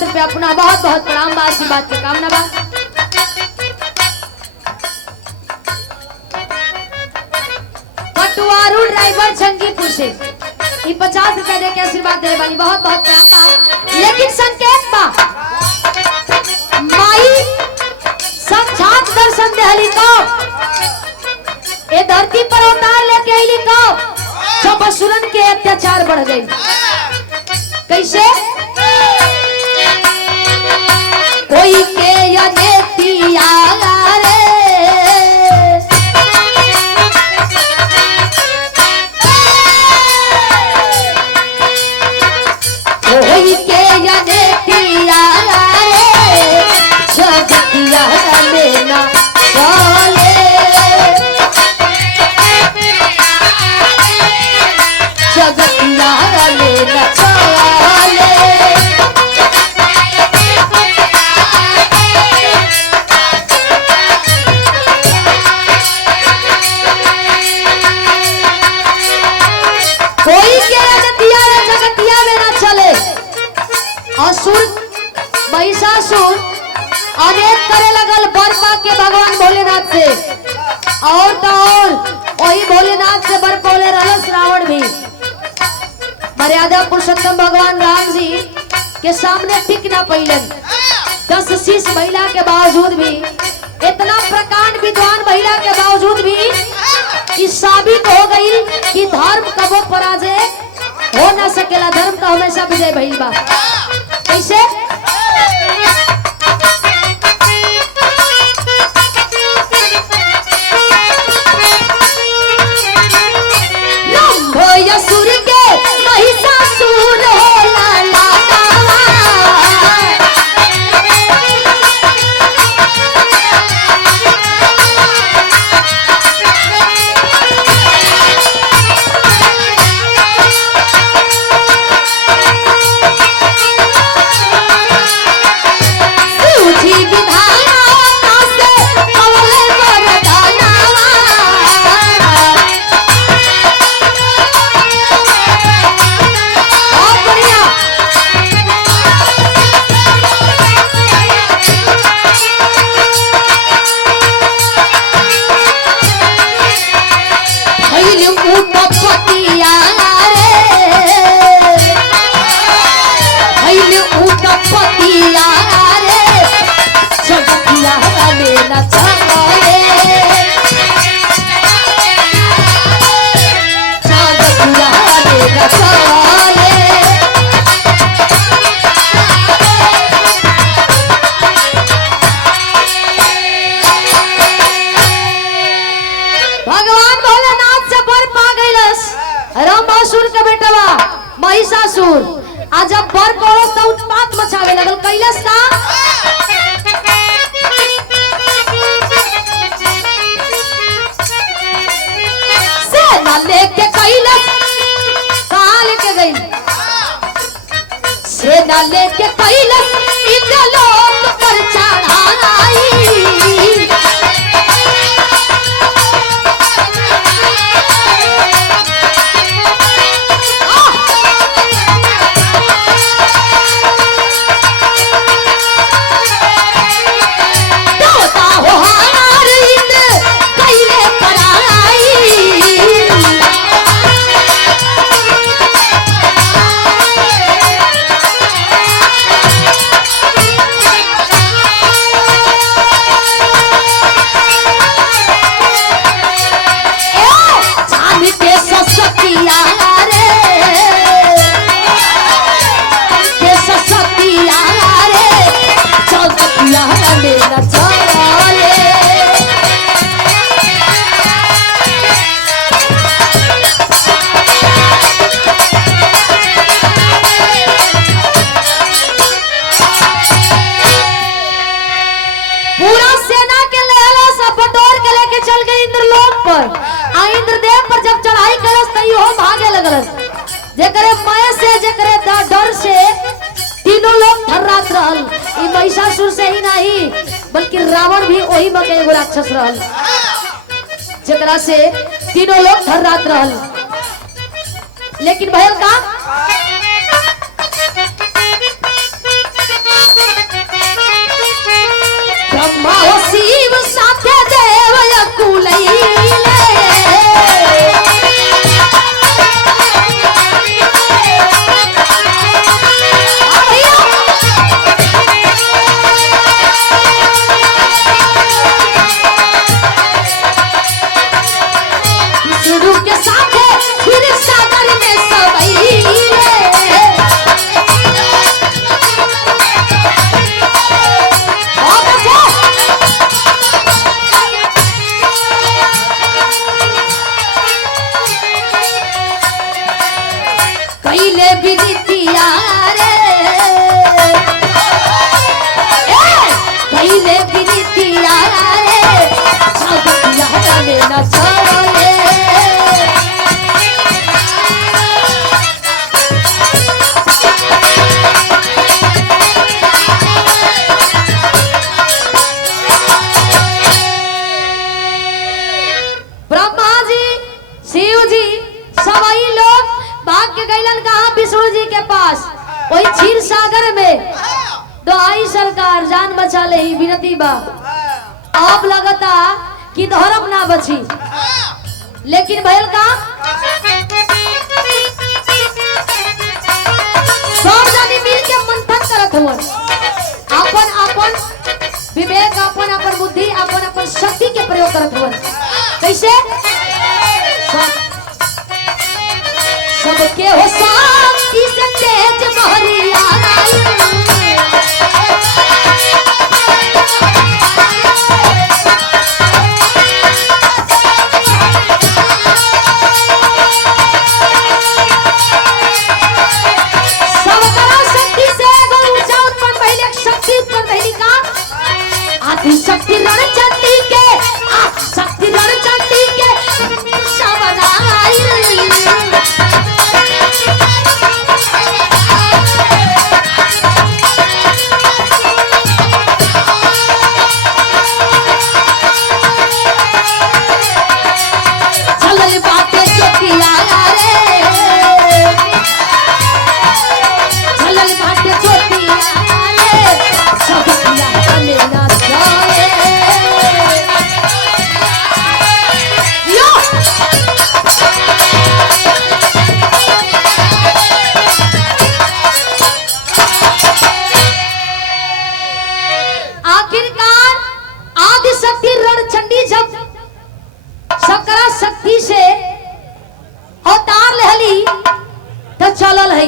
रुपया अपना बहुत बहुत प्रणाम बा, आशीर्वाद के कामना बा। पटवारू ड्राइवर छंगीपुर से 50 रुपया दे के आशीर्वाद दे वाली बहुत बहुत प्रणाम बा। लेकिन संकेत बा माई साक्षात दर्शन देहली को ए धरती पर अवतार लेके आईली को जब असुरन के अत्याचार बढ़ गई। कैसे कोई के यनेतिया रे कोई के यनेतिया रे जगतिया लेना चले जगतिया लेना चले कोई के जगतिया जगतिया में ना चले। असुर महिषासुर अनेक करे लगल बरपा के भगवान भोलेनाथ से और तो और वही भोलेनाथ से बर पौले रहल रावण भी। मर्यादा पुरुषोत्तम भगवान राम जी के सामने टिक ना पैलन। 10 शीश महिला के बावजूद भी, इतना प्रकांड विद्वान महिला के बावजूद भी इस साबित हो गई कि धर्म कबो पराजय हो ना सकेला, धर्म का हमेशा विजय भइल बा। कैसे असुर के महिषासुर होला लावा सूझी विधाना से कवले वरदाना महिषासुर आज जब बर पड़ोस तो उत्पात मचावे लगल। कैलाश का सेना लेके कैलाश कहाँ लेके गई? सेना लेके कैलाश इंद्रलोक पर चढ़ाई। इंद्रदेव पर जब चढ़ाई करस तई हो भागे लगल। जेकरे माया से जेकरे डर से तीनों लोग थर्रात रहल। ई महिषासुर से ही नहीं बल्कि रावण भी वही में एगो राक्षस रहल जेकरा से तीनों लोग थर्रात रहल। लेकिन भयल का हो शिव साथे देव कुलैले विष्णु के साथे फिर सागर में सबैले कैले विदितिया रे कैले विदितिया रे छबिया में न छोड़े ब्रह्मा जी शिव जी सभी लोग भाग के गैलन कहा विष्णु जी के पास वही क्षीर सागर में दोहाई सरकार जान बचा ले ही विनती बा अब लगता कि धर्म ना बची लेकिन भैल का सब जानी मिल के मंथन करत हुआ अपन अपन विवेक अपन अपन बुद्धि अपन अपन शक्ति के प्रयोग करत हुआ कैसे सबके हो शांति से तेज महरिया सबका शक्ति से ऊंचा उत्पन्न पहले शक्ति उत्पन्न पहली का आदि शक्ति रण चंडी के शक्ति रण चंडी के सबनाई चलल बाटे चोटिया रे चलल बाटे चोटिया रे चोटिया में ना जाए यो आखिरकार आदि शक्ति रणचंडी जब सकरा शक्ति से अवतार लेहली तो चलल है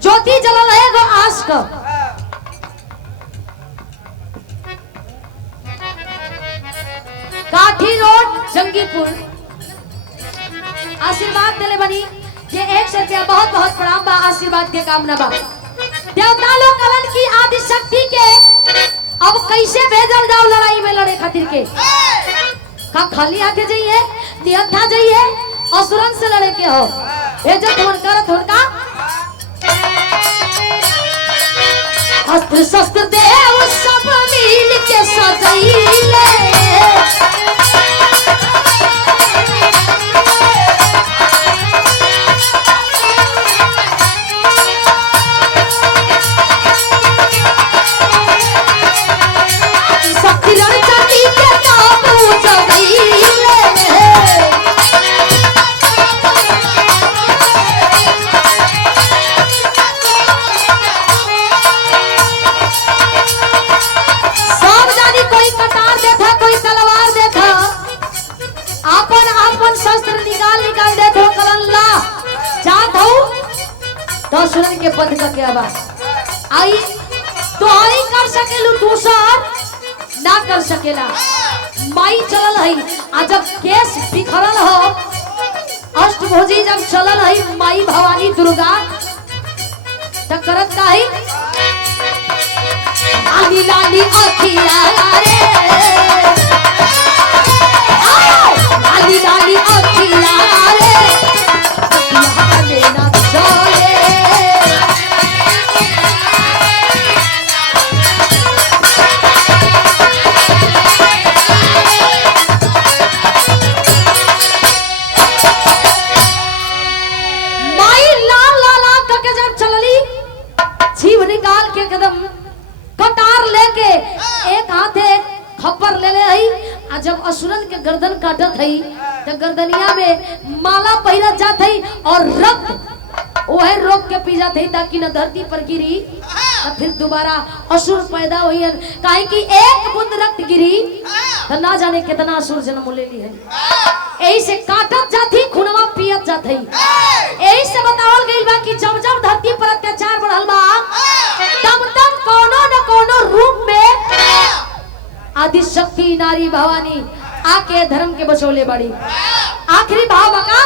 ज्योति जलल है गो आस का काठी रोड जंगीपुर आशीर्वाद देले बनी ये एक सच्चा बहुत बहुत प्रणाम बा आशीर्वाद के कामना बा देवता लोग कलन की आदि शक्ति के अब कैसे भेजल जाओ लड़ाई में लड़े खातिर के का खाली हाथे जाइए निहत्था जाइए असुरन से लड़े के हो ए जो थोन का अस्त्र शस्त्र देव सब मिल के सजैले शक्ति लड़ चंडी के काबू जगैले सब जानी कोई कटार देखा कोई तलवार देखा आपन आपन शस्त्र निकाल निकाल देखो कलल्ला जात हो तो सुरन के पद का क्या बात आई तोहरी कर सकेलू दूसर ना कर सकेला माई चलल है आ जब केस बिखरल हो अष्टभुजी जब चलल है माई भवानी दुर्गा त करत का है लाली लाली अखिया रे लाली लाली अखिया रे अखिया में ना चले निकाल के एकदम कटार लेके एक हाथे खप्पर तो गर्दनिया में माला पहिरत जात है और रक्त वह रोक के पी जात है ताकि न धरती पर गिरी तो फिर दोबारा असुर पैदा हुई। काहे कि एक बूंद रक्त गिरी तो ना जाने कितना असुर जन्म ले ली है। यही से काटत जाती खुनवा पियत जात है। यही से बतावल गइल बा कि जब जब धरती पर अत्याचार बढ़ल बा तब तब कोनो न कोनो रूप में आदि शक्ति नारी भवानी आके धर्म के बचौले बड़ी। आखिरी भाव बका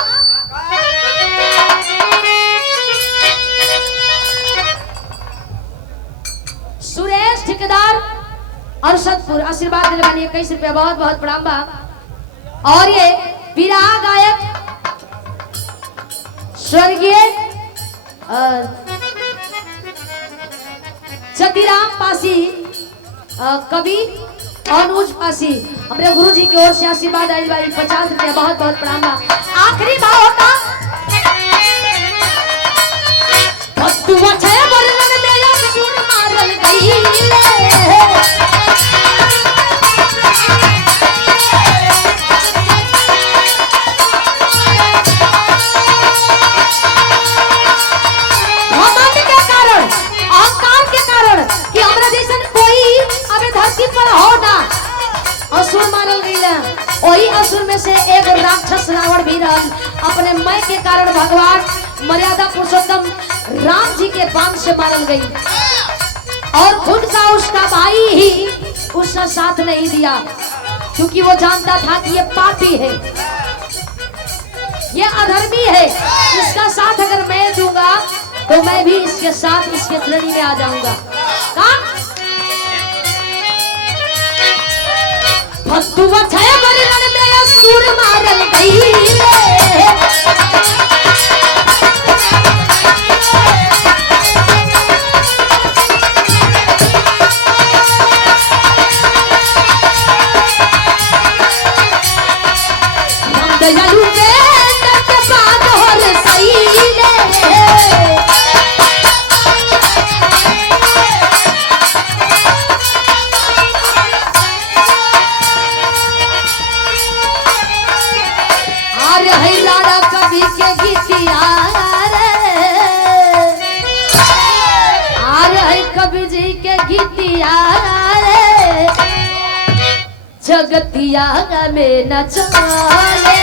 सुरेश ठेकेदार अरशदपुर आशीर्वाद दिले बानी 21 रुपया बहुत बहुत प्रणाम बा। और ये विरहा गायक स्वर्गीय चतीराम पासी कवि अनुज पासी अपने गुरु जी की ओर से आशीर्वाद आई बाई 50 रुपया बहुत बहुत प्रणाम बा। आखिरी भाव होता भक्तुआ छे वर्णन में असुर मारल गईले असुर मारल गईला। वही असुर में से एक राक्षस रावण भी रहल। अपने मय के कारण भगवान मर्यादा पुरुषोत्तम राम जी के बाण से मारल गई और खुद का उसका भाई ही उसका साथ नहीं दिया क्योंकि वो जानता था कि ये पापी है, ये अधर्मी है। इसका साथ अगर मैं दूंगा तो मैं भी इसके साथ इसके श्रेणी में आ जाऊंगा। भक्तुआ छे वर्णन में असुर मारल गईले राम दयालु के दर के बाद होल सईले जगतिया में न चले